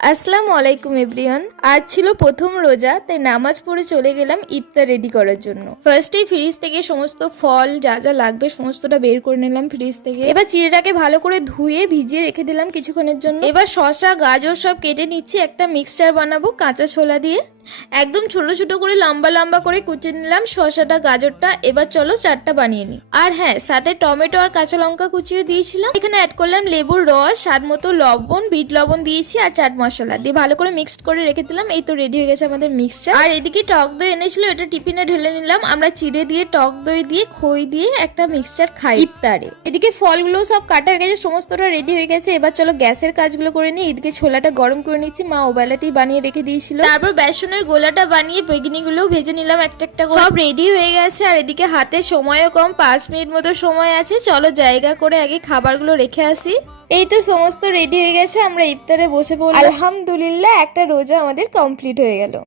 আসসালামু আলাইকুম এভরিওয়ান। আজ ছিল প্রথম রোজা, তাই নামাজ পড়ে চলে গেলাম ইফতার রেডি করার জন্য। ফার্স্টেই ফ্রিজ থেকে সমস্ত ফল যা যা লাগবে সমস্তটা বের করে নিলাম ফ্রিজ থেকে। এবার চিড়েটাকে ভালো করে ধুয়ে ভিজিয়ে রেখে দিলাম কিছুক্ষণের জন্য। এবার শসা গাজর সব কেটে নিচ্ছি, একটা মিক্সচার বানাবো কাঁচা ছোলা দিয়ে। একদম ছোট ছোট করে লম্বা লম্বা করে কুচিয়ে নিলাম শসাটা গাজরটা। এবার চলো চাটটা বানিয়ে নিই। আর হ্যাঁ, সাথে টমেটো আর কাঁচা লঙ্কা কুচিয়ে দিয়েছিলাম। এখানে অ্যাড করলাম লেবুর রস, স্বাদ মতো লবণ, বিট লবণ দিয়েছি আর চাট মশলা দিয়ে ভালো করে মিক্সড করে রেখে দিলাম। এই তো রেডি হয়ে গেছে আমাদের মিক্সচার। আর এদিকে টক দই এনেছিল, এটা টিফিনে ঢেলে নিলাম। আমরা চিড়ে দিয়ে টক দই দিয়ে খই দিয়ে একটা মিক্সচার খাই ইফতারে। এদিকে ফলগুলো সব কাটা হয়ে গেছে, সমস্তটা রেডি হয়ে গেছে। এবার চলো গ্যাসের কাজগুলো করে নিই। এদিকে ছোলাটা গরম করে নিচ্ছি, মা ওবেলাতেই বানিয়ে রেখে দিয়েছিল। তারপর বেসনের গোলাটা বানিয়ে বেগনিগুলো ভেজে নিলাম একটা একটা করে। সব রেডি হয়ে গেছে। আর এদিকে হাতে সময়ও কম, 5 মিনিট মতো সময় আছে। চলো জায়গা করে আগে খাবারগুলো রেখে আসি। এই তো সমস্ত রেডি হয়ে গেছে, আমরা ইফতারে বসে পড়লাম। আলহামদুলিল্লাহ, একটা রোজা আমাদের কমপ্লিট হয়ে গেল।